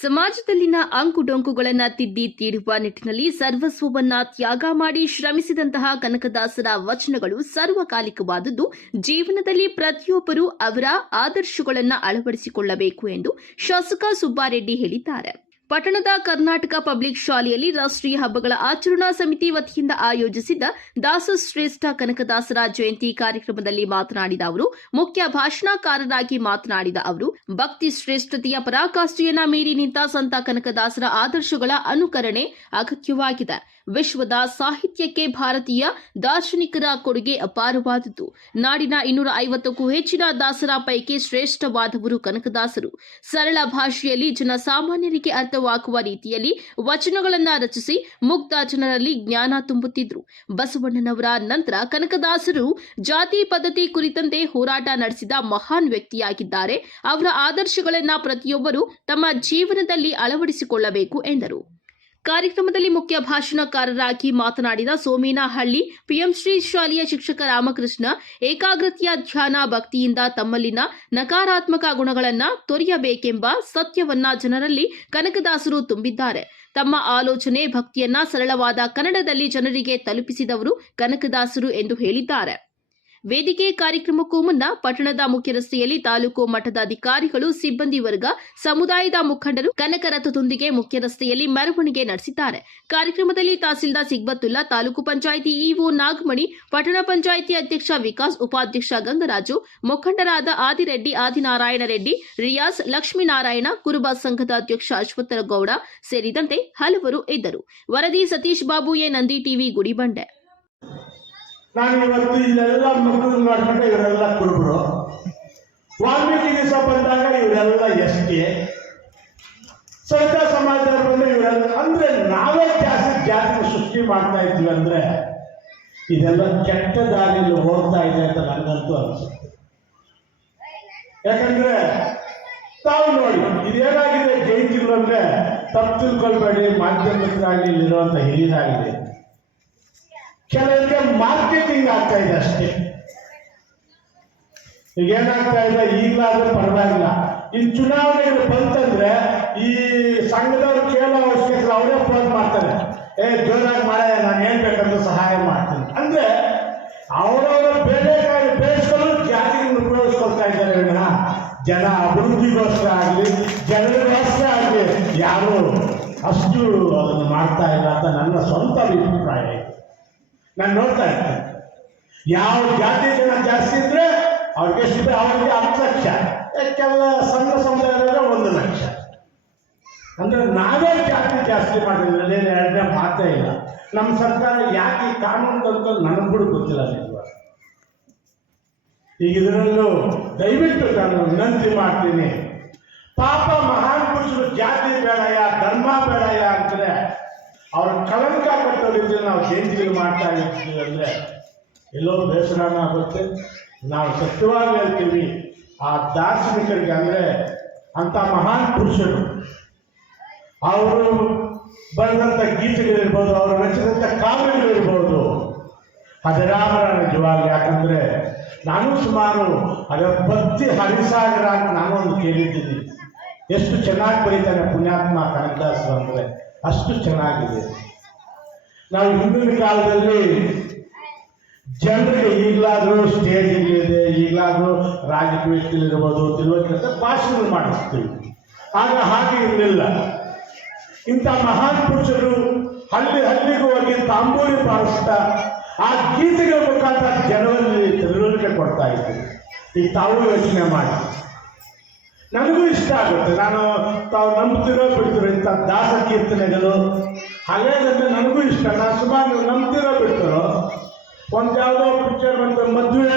ಸಮಾಜದಲ್ಲಿನ ಅಂಕುಡೊಂಕುಗಳನ್ನು ತಿದ್ದಿ ತೀಡುವ ನಿಟ್ಟಿನಲ್ಲಿ ಸರ್ವಸ್ವವನ್ನ ತ್ಯಾಗ ಮಾಡಿ ಶ್ರಮಿಸಿದಂತಹ ಕನಕದಾಸರ ವಚನಗಳು ಸರ್ವಕಾಲಿಕವಾದದ್ದು. ಜೀವನದಲ್ಲಿ ಪ್ರತಿಯೊಬ್ಬರೂ ಅವರ ಆದರ್ಶಗಳನ್ನು ಅಳವಡಿಸಿಕೊಳ್ಳಬೇಕು ಎಂದು ಶಾಸಕ ಸುಬ್ಬಾರೆಡ್ಡಿ ಹೇಳಿದ್ದಾರೆ. ಪಟ್ಟಣದ ಕರ್ನಾಟಕ ಪಬ್ಲಿಕ್ ಶಾಲೆಯಲ್ಲಿ ರಾಷ್ಟ್ರೀಯ ಹಬ್ಬಗಳ ಆಚರಣಾ ಸಮಿತಿ ವತಿಯಿಂದ ಆಯೋಜಿಸಿದ್ದ ದಾಸಶ್ರೇಷ್ಠ ಕನಕದಾಸರ ಜಯಂತಿ ಕಾರ್ಯಕ್ರಮದಲ್ಲಿ ಮಾತನಾಡಿದ ಅವರು, ಮುಖ್ಯ ಭಾಷಣಕಾರರಾಗಿ ಮಾತನಾಡಿದ ಅವರು, ಭಕ್ತಿ ಶ್ರೇಷ್ಠತೆಯ ಪರಾಕಾಷ್ಠೆಯನ್ನ ಮೀರಿ ನಿಂತ ಸಂತ ಕನಕದಾಸರ ಆದರ್ಶಗಳ ಅನುಕರಣೆ ಅಗತ್ಯವಾಗಿದೆ. ವಿಶ್ವದ ಸಾಹಿತ್ಯಕ್ಕೆ ಭಾರತೀಯ ದಾರ್ಶನಿಕರ ಕೊಡುಗೆ ಅಪಾರವಾದದ್ದು. ನಾಡಿನ 250ಕ್ಕೂ ಹೆಚ್ಚಿನ ದಾಸರ ಪೈಕಿ ಶ್ರೇಷ್ಠವಾದವರು ಕನಕದಾಸರು. ಸರಳ ಭಾಷೆಯಲ್ಲಿ ಜನಸಾಮಾನ್ಯರಿಗೆ ಅರ್ಥವಾಗುವ ರೀತಿಯಲ್ಲಿ ವಚನಗಳನ್ನು ರಚಿಸಿ ಮುಗ್ಧ ಜನರಲ್ಲಿ ಜ್ಞಾನ ತುಂಬುತ್ತಿದ್ರು. ಬಸವಣ್ಣನವರ ನಂತರ ಕನಕದಾಸರು ಜಾತಿ ಪದ್ಧತಿ ಕುರಿತಂತೆ ಹೋರಾಟ ನಡೆಸಿದ ಮಹಾನ್ ವ್ಯಕ್ತಿಯಾಗಿದ್ದಾರೆ. ಅವರ ಆದರ್ಶಗಳನ್ನು ಪ್ರತಿಯೊಬ್ಬರು ತಮ್ಮ ಜೀವನದಲ್ಲಿ ಅಳವಡಿಸಿಕೊಳ್ಳಬೇಕು ಎಂದರು. ಕಾರ್ಯಕ್ರಮದಲ್ಲಿ ಮುಖ್ಯ ಭಾಷಣಕಾರರಾಗಿ ಮಾತನಾಡಿದ ಸೋಮೇನಹಳ್ಳಿ ಪಿಎಂಶ್ರೀ ಶಾಲೆಯ ಶಿಕ್ಷಕ ರಾಮಕೃಷ್ಣ, ಏಕಾಗ್ರತೆಯ ಧ್ಯಾನ ಭಕ್ತಿಯಿಂದ ತಮ್ಮಲ್ಲಿನ ನಕಾರಾತ್ಮಕ ಗುಣಗಳನ್ನು ತೊರೆಯಬೇಕೆಂಬ ಸತ್ಯವನ್ನ ಜನರಲ್ಲಿ ಕನಕದಾಸರು ತುಂಬಿದ್ದಾರೆ. ತಮ್ಮ ಆಲೋಚನೆ ಭಕ್ತಿಯನ್ನ ಸರಳವಾದ ಕನ್ನಡದಲ್ಲಿ ಜನರಿಗೆ ತಲುಪಿಸಿದವರು ಕನಕದಾಸರು ಎಂದು ಹೇಳಿದ್ದಾರೆ. ವೇದಿಕೆ ಕಾರ್ಯಕ್ರಮಕ್ಕೂ ಮುನ್ನ ಪಟ್ಟಣದ ಮುಖ್ಯ ರಸ್ತೆಯಲ್ಲಿ ತಾಲೂಕು ಮಟ್ಟದ ಅಧಿಕಾರಿಗಳು, ಸಿಬ್ಬಂದಿ ವರ್ಗ, ಸಮುದಾಯದ ಮುಖಂಡರು ಕನಕ ರಥದೊಂದಿಗೆ ಮುಖ್ಯ ರಸ್ತೆಯಲ್ಲಿ ಮೆರವಣಿಗೆ ನಡೆಸಿದ್ದಾರೆ. ಕಾರ್ಯಕ್ರಮದಲ್ಲಿ ತಹಸೀಲ್ದಾರ್ ಸಿಗ್ಬತ್ತುಲ್ಲಾ, ತಾಲೂಕು ಪಂಚಾಯಿತಿ ಇಒ ನಾಗಮಣಿ, ಪಟ್ಟಣ ಪಂಚಾಯಿತಿ ಅಧ್ಯಕ್ಷ ವಿಕಾಸ್, ಉಪಾಧ್ಯಕ್ಷ ಗಂಗರಾಜು, ಮುಖಂಡರಾದ ಆದಿರೆಡ್ಡಿ, ಆದಿನಾರಾಯಣ ರೆಡ್ಡಿ, ರಿಯಾಜ್, ಲಕ್ಷ್ಮೀನಾರಾಯಣ, ಕುರುಬ ಸಂಘದ ಅಧ್ಯಕ್ಷ ಅಶ್ವತ್ಥಗೌಡ ಸೇರಿದಂತೆ ಹಲವರು ಇದ್ದರು. ವರದಿ ಸತೀಶ್ ಬಾಬು, ಎ ನಂದಿ ಟಿವಿ, ಗುಡಿಬಂಡೆ. ನಾನು ಇವತ್ತು ಇಲ್ಲೆಲ್ಲ ಮಕ್ಕಳು ನೋಡ್ಕೊಂಡೆ ಇವರೆಲ್ಲ ಕುರುಬರು. ವಾಲ್ಮೀಕಿ ದಿವಸ ಬಂದಾಗ ಇವರೆಲ್ಲ ಎಸ್ಟಿ, ಸಹಿತ ಸಮಾಜದವರು ಬಂದ್ರೆ ಇವರೆಲ್ಲ, ಅಂದ್ರೆ ನಾವೇ ಜಾತಿ ಸೃಷ್ಟಿ ಮಾಡ್ತಾ ಇದ್ವಿ. ಅಂದ್ರೆ ಇದೆಲ್ಲ ಕೆಟ್ಟ ದಾರಿಯಲ್ಲಿ ಹೋಗ್ತಾ ಇದೆ ಅಂತ ನನಗಂತೂ ಅನಿಸುತ್ತೆ. ಯಾಕಂದ್ರೆ ತಾವು ನೋಡಿ ಇದೇನಾಗಿದೆ ಜಯಂತಿಗಳು ಅಂದ್ರೆ ತಪ್ಪು ತಿಳ್ಕೊಳ್ಬೇಡಿ, ಮಾಧ್ಯಮಕ್ಕಾಗಲಿ ಇಲ್ಲಿರುವಂತ ಹಿರಿಯರಾಗಿದೆ, ಕೆಲವರಿಗೆ ಮಾರ್ಕೆಟಿಂಗ್ ಆಗ್ತಾ ಇದೆ ಅಷ್ಟೇ. ಈಗ ಏನಾಗ್ತಾ ಇದೆ, ಈಗಲಾದ್ರೂ ಪರವಾಗಿಲ್ಲ. ಇನ್ನು ಚುನಾವಣೆಗಳು ಬಂತಂದ್ರೆ ಈ ಸಂಘದವ್ರು ಕೇಳೋ ಅವಶ್ಯಕತೆ ಅವರೇ ಫೋನ್ ಮಾಡ್ತಾರೆ, ಜೋರಾಗಿ ಮಾಡ, ನಾನು ಏನ್ ಬೇಕಂದ್ರೂ ಸಹಾಯ ಮಾಡ್ತೀನಿ. ಅಂದ್ರೆ ಅವರವರ ಬೇಳೆಕಾಯಿ ಬೇಯಿಸ್ಕೊಂಡು ಜಾತಿಯನ್ನು ಉಪಯೋಗಿಸ್ಕೊಳ್ತಾ ಇದ್ದಾರೆ ವಿನ ಜನ ಅಭಿವೃದ್ಧಿಗೋಸ್ಕರ ಆಗಲಿ ಜನರಿಗೋಸ್ಕರ ಆಗಲಿ ಯಾರು ಅಷ್ಟು ಅದನ್ನು ಮಾಡ್ತಾ ಇಲ್ಲ ಅಂತ ನನ್ನ ಸ್ವಂತ ಅಭಿಪ್ರಾಯ ಇದೆ. ನಾನು ನೋಡ್ತಾ ಇರ್ತೇನೆ, ಯಾವ ಜಾತಿ ಜನ ಜಾಸ್ತಿ ಇದ್ರೆ ಅವ್ರಿಗೆ ಎಷ್ಟಿದೆ, ಅವ್ರಿಗೆ 10 ಲಕ್ಷ, ಕೆಲ ಸಣ್ಣ ಸಮುದಾಯ 1 ಲಕ್ಷ. ಅಂದ್ರೆ ನಾವೇ ಜಾಸ್ತಿ ಮಾಡಿದ್ರೆ ಎರಡನೇ ಮಾತೇ ಇಲ್ಲ. ನಮ್ಮ ಸರ್ಕಾರ ಯಾಕೆ ಈ ಕಾನೂನು ತಂದು ನನಗೆ ಕೂಡ ಗೊತ್ತಿಲ್ಲ. ನಿಜವಾಗ ಈಗ ಇದರಲ್ಲೂ ದಯವಿಟ್ಟು ನಾನು ವಿನಂತಿ ಮಾಡ್ತೀನಿ, ಪಾಪ ಮಹಾನ್ ಪುರುಷರು ಜಾತಿ ಬೇಡಯ, ಧರ್ಮ ಬೇಡಯ ಅಂತಾರೆ. ಅವ್ರ ಕಳಂಕ ಕಟ್ಟೋ ರೀತಿಯಲ್ಲಿ ನಾವು ಜಯಂತಿಗಳು ಮಾಡ್ತಾ ಇರ್ತೀವಿ ಅಂದರೆ ಎಲ್ಲೋ ಬೇಸರನ ಆಗುತ್ತೆ. ನಾವು ಸತ್ಯವಾಗಿ ಹೇಳ್ತೀವಿ, ಆ ದಾರ್ಶನಿಕರಿಗೆ ಅಂದರೆ ಅಂಥ ಮಹಾನ್ ಪುರುಷರು ಅವರು ಬರೆದಂಥ ಗೀತೆಗಳಿರ್ಬೋದು, ಅವರು ರಚಿಸಿದಂಥ ಕಾವ್ಯಗಳಿರ್ಬೋದು, ಅದರಾಮರ ನಿಜವಾಗಿ. ಯಾಕಂದರೆ ನಾನು ಸುಮಾರು ಅದರ ಭಕ್ತಿ ಹರಿಸಾಗರ ಅಂತ ನಾನು ಒಂದು ಕೇಳಿದ್ದೀನಿ. ಎಷ್ಟು ಚೆನ್ನಾಗಿ ಬರೀತಾನೆ ಪುಣ್ಯಾತ್ಮ ಕನಕದಾಸರು ಅಂದರೆ ಅಷ್ಟು ಚೆನ್ನಾಗಿದೆ. ನಾವು ಹಿಂದಿನ ಕಾಲದಲ್ಲಿ ಜನರಿಗೆ ಈಗಲಾದರೂ ಸ್ಟೇಜ್ಗಳಿದೆ, ಈಗಲಾದರೂ ರಾಜಕೀಯದಲ್ಲಿರ್ಬೋದು, ತಿಳುವಳಿಕೆ ಭಾಷಣಗಳು ಮಾಡಿಸ್ತೀವಿ. ಆಗ ಹಾಗೆ ಇರಲಿಲ್ಲ. ಇಂಥ ಮಹಾನ್ ಪುರುಷರು ಹಳ್ಳಿಗೂ ಹೋಗಿ ತಾಂಬೂರಿ ಬಾರಿಸ್ತಾ ಆ ಗೀತೆಗಳ ಮುಖಾಂತರ ಜನರಲ್ಲಿ ತಿಳುವಳಿಕೆ ಕೊಡ್ತಾ ಇದ್ದೀವಿ. ಈಗ ತಾವು ಯೋಚನೆ ಮಾಡಿ, ನನಗೂ ಇಷ್ಟ ಆಗುತ್ತೆ. ನಾನು ತಾವು ನಂಬ್ತಿರೋ ಬಿಡ್ತಿರೋ ಇಂಥ ದಾಸ ಕೀರ್ತನೆಗಳು ಹಳೆಯದಂದ್ರೆ ನನಗೂ ಇಷ್ಟ. ನಾನು ಸುಮಾರು ನಂಬ್ತಿರೋ ಬಿಡ್ತಿರೋ ಒಂದು ಯಾವುದೋ ಪಿಕ್ಚರ್ ಬಂತು, ಮದುವೆ